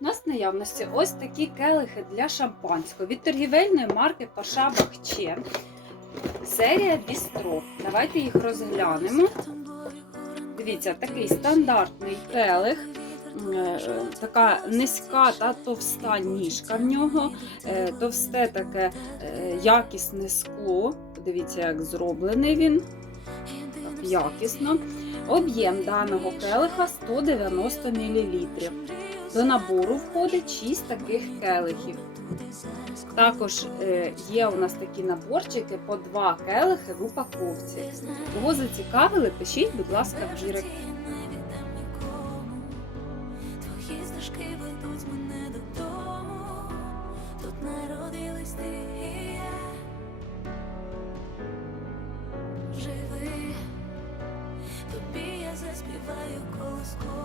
У нас в наявності ось такі келихи для шампанського від торгівельної марки Паша Бахче. Серія Бістро. Давайте їх розглянемо. Дивіться, такий стандартний келих. Е, Така низька та товста ніжка в нього, е, товсте таке е, якісне скло. Подивіться, як зроблений він. Якісно. Об'єм даного келиха 190 мл. До набору входить 6 таких келихів. Також е, є у нас такі наборчики по 2 келихи в упаковці. Кого зацікавили, пишіть, будь ласка, в я. Живи, тобі я заспіваю зі